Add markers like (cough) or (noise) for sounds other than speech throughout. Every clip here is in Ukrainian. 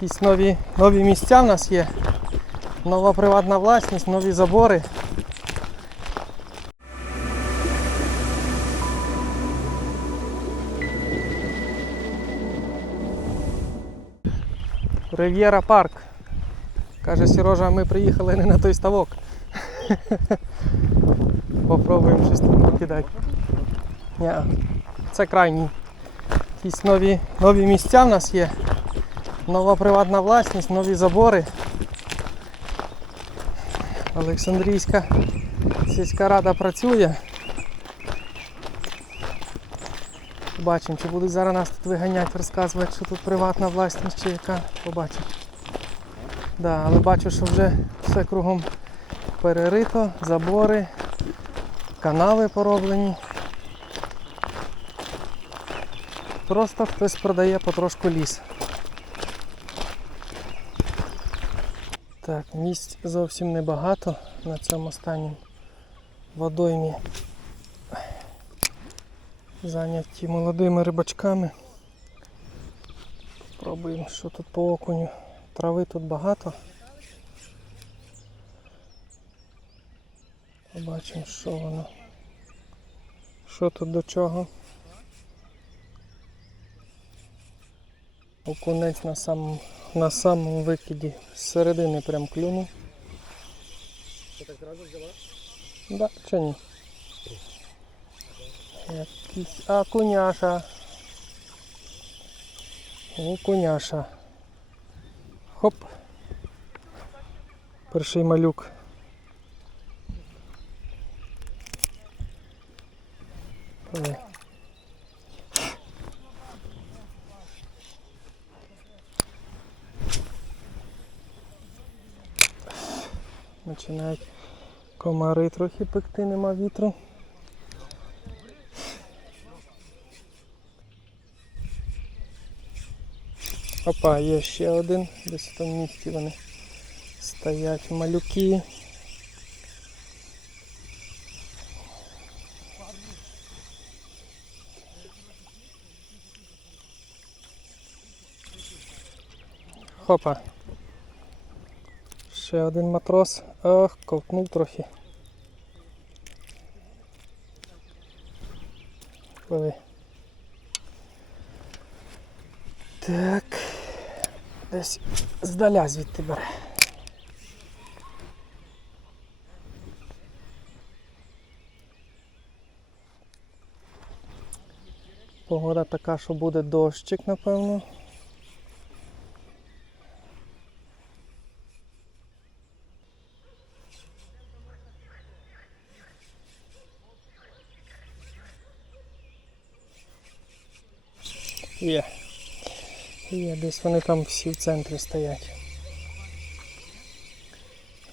Якісь нові, нові місця в нас є. Нова приватна власність, нові забори. Рив'єра парк. Каже Сережа, ми приїхали не на той ставок. (laughs) Попробуємо щось тут покидати. Ні, це крайній. Якісь нові, нові місця в нас є. Нова приватна власність, нові забори. Олександрійська сільська рада працює. Побачимо, чи будуть зараз нас тут виганяти, розказувати, що тут приватна власність чи яка. Побачимо. Да, але бачу, що вже все кругом перерито, забори, канави пороблені. Просто хтось продає потрошку ліс. Так, місць зовсім небагато на цьому останньому водоймі. Зайняті молодими рибачками. Пробуємо, що тут по окуню. Трави тут багато. Побачимо, що воно. Що тут до чого. Окунець на самому, на самому викиді з середини прям клюнув. Ти так зразу взяла? Да, чи ні? Якийсь окуняша. Окуняша. Хоп. Перший малюк. Ой. Починають комари трохи пекти, нема вітру. Опа, є ще один, десь в тому місці вони стоять малюки. Хопа. Ще один матрос. Ох, ковтнув трохи. Пливи. Так. Десь здаля звідти бере. Погода така, що буде дощик, напевно. Є. Є, десь вони там всі в центрі стоять.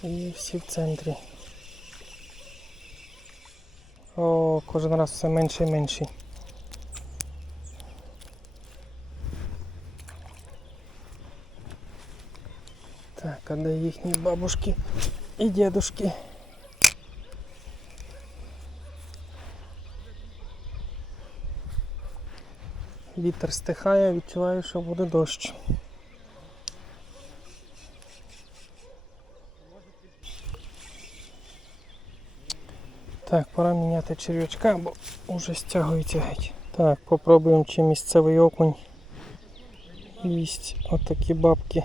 І всі в центрі. О, кожен раз все менше і менше. Так, а де їхні бабушки і дідушки? Вітер стихає, відчуваю, що буде дощ. Так, пора міняти черв'ячка, бо вже стягується геть. Так, попробуємо, чи місцевий окунь їсть отакі бабки.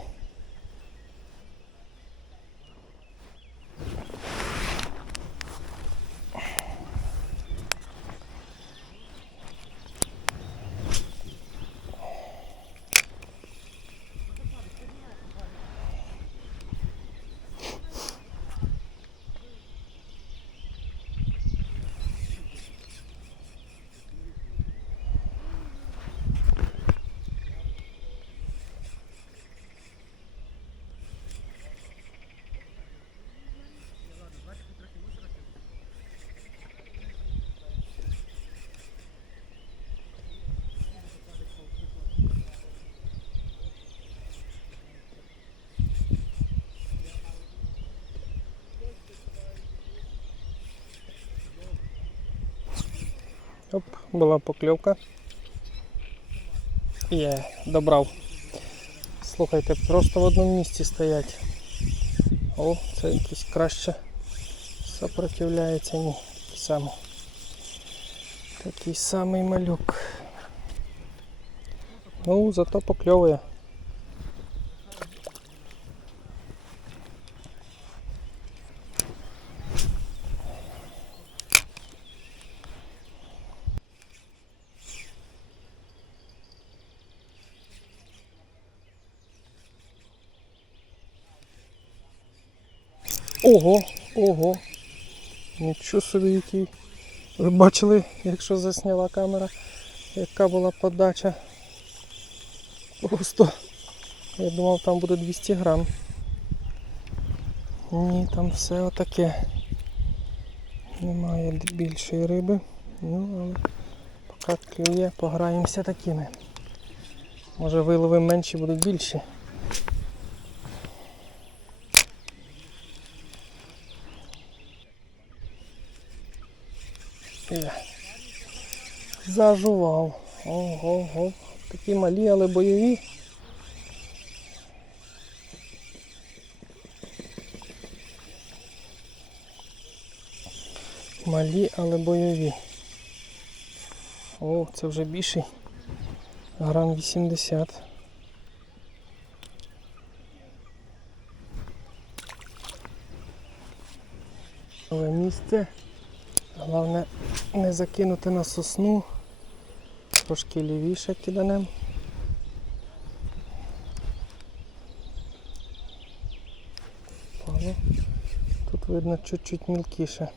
Оп, була покльовка. Я добрав. Слухайте, просто в одному місці стоять. О, це якийсь краще сопротивляється. Ні, такий самий. Такий самий малюк. Ну, зато покльовує. Ого, ого. Нічого собі який. Ви бачили, якщо засняла камера, яка була подача. Просто я думав там буде 200 грам. Ні, там все отаке. Немає більшої риби. Ну, але поки клює, пограємося такими. Може вилови менші будуть більші. Є. Зажував. Ого, ого. Такі малі, але бойові. Малі, але бойові. О, це вже більший. Грам 80. Але місце. Головне не закинути на сосну. Трошки лівіше киданем. Тут видно чуть-чуть мілкіше.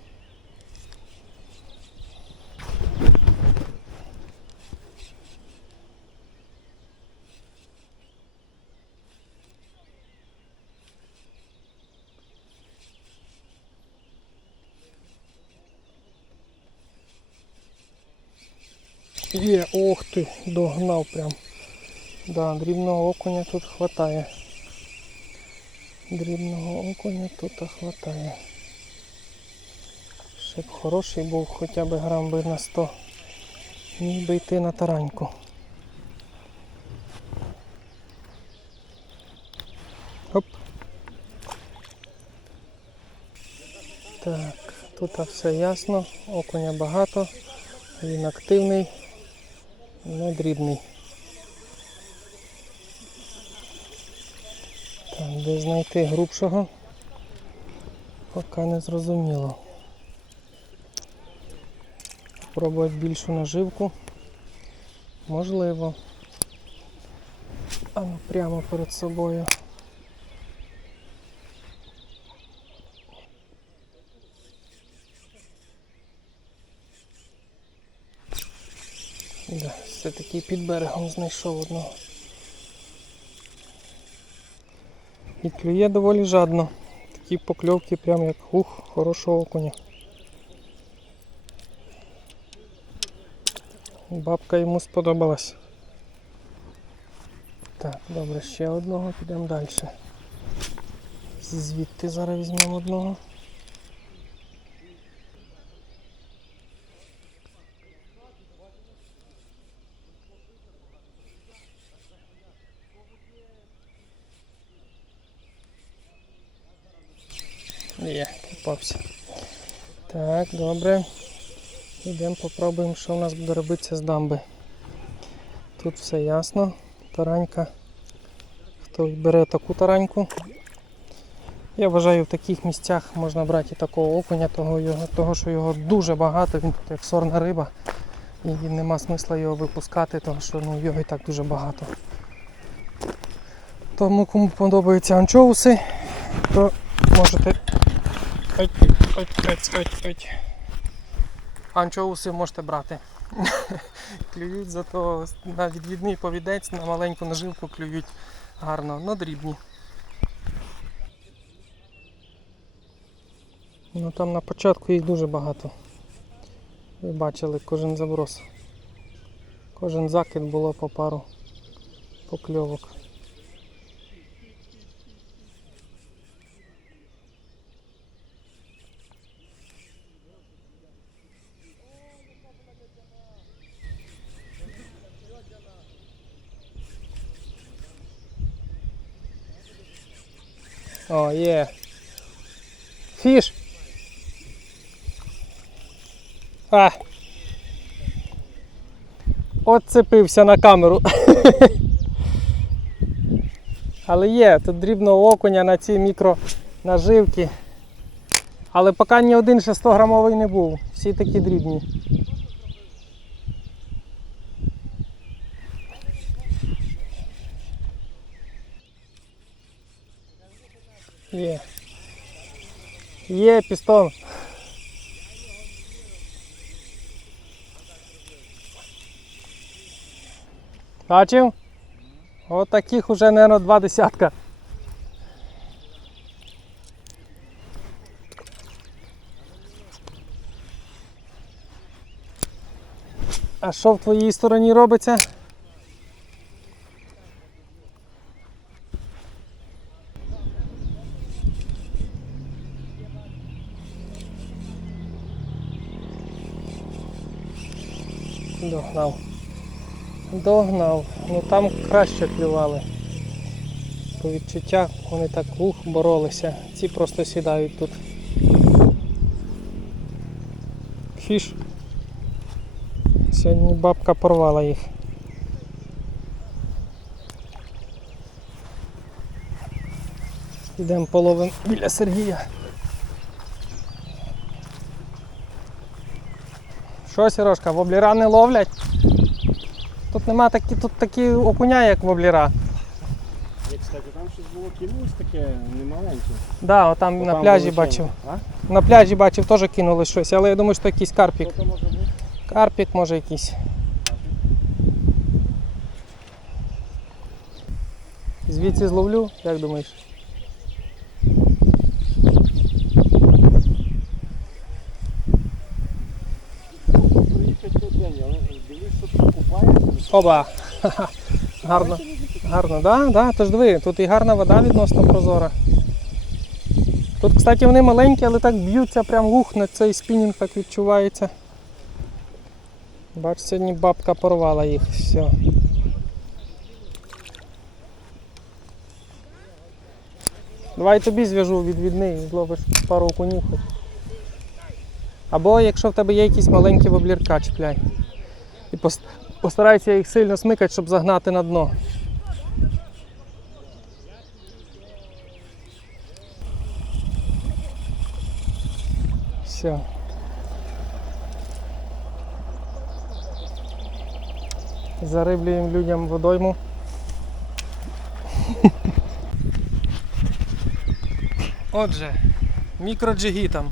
Є, ох ти, догнав прям. Да, дрібного окуня тут хватає. Дрібного окуня тут хватає. Щоб хороший був хоча б грам би на 100. Міг би йти на тараньку. Оп. Так, тут все ясно, окуня багато, він активний, не дрібний. Так, де знайти грубшого, поки не зрозуміло. Пробувати більшу наживку. Можливо. А ну прямо перед собою. Да, все-таки під берегом знайшов одного. І клює доволі жадно. Такі покльовки прям як ух, хорошого окуня. Бабка йому сподобалась. Так, добре, ще одного, підемо далі. Звідти зараз візьмемо одного. Є, попався. Так, добре. Йдемо попробуємо, що у нас буде робитися з дамби. Тут все ясно. Таранька. Хто бере таку тараньку. Я вважаю, в таких місцях можна брати і такого окуня, того, його, того що його дуже багато, він тут як сорна риба. І нема смисла його випускати, тому що ну, його і так дуже багато. Тому кому подобаються анчоуси, то можете. Анчоуси можете брати. (laughs) клюють зато на відвідний повідець, на маленьку наживку клюють гарно, но дрібні. Ну там на початку їх дуже багато. Ви бачили кожен заброс. Кожен закид було по пару покльовок. О, є. Фіш. А. От цепився на камеру. Але є, тут дрібного окуня на ці мікронаживки. Але поки ні один ще 100 грамовий не був. Всі такі дрібні. Є. Є пістон. Бачив? От таких уже, мабуть, два десятка. А що в твоїй стороні робиться? Догнав. Догнав. Ну там краще клювали. По відчуттях вони так ух боролися. Ці просто сідають тут. Фіш. Сьогодні бабка порвала їх. Йдемо половим біля Сергія. Що, Сережка, вобліра не ловлять? Тут нема такі, тут такі окуня, як вобліра. Є, кстати, там щось було кинулось таке немаленьке. Да, отам Бо на там пляжі бачив. А? На пляжі бачив, теж кинули щось, але я думаю, що якийсь карпік. Що може бути? Карпік може якийсь. Звідси зловлю, як думаєш? Приїхати до день, але дивись, що тут купається. Оба! (laughs) Гарно. Гарно, да, да, тож диви, тут і гарна вода відносно прозора. Тут, кстати, вони маленькі, але так б'ються, прям ух, на цей спінінг так відчувається. Бач, сьогодні бабка порвала їх. Все. Давай тобі зв'яжу відвідний, зловиш пару окунів. Або якщо в тебе є якісь маленькі воблірка, чіпляй. І пос- постарайся їх сильно смикати, щоб загнати на дно. Все. Зариблюємо людям водойму. Отже, мікроджигітам.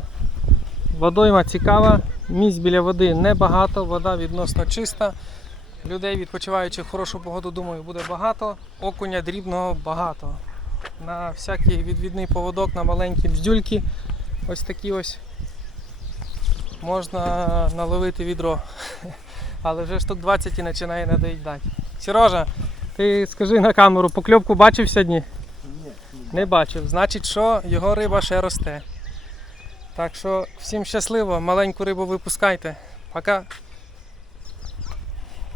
Водойма цікава, місць біля води небагато, вода відносно чиста. Людей, відпочиваючих в хорошу погоду, думаю, буде багато. Окуня дрібного багато. На всякий відвідний поводок, на маленькі бздюльки. Ось такі ось можна наловити відро. (laughs) Але вже штук 20 і починає надоїдати. Сережа, ти скажи на камеру, покльовку бачив сьогодні? Ні. Не бачив. Значить, що його риба ще росте. Так що всім щасливо, маленьку рибу випускайте. Пока.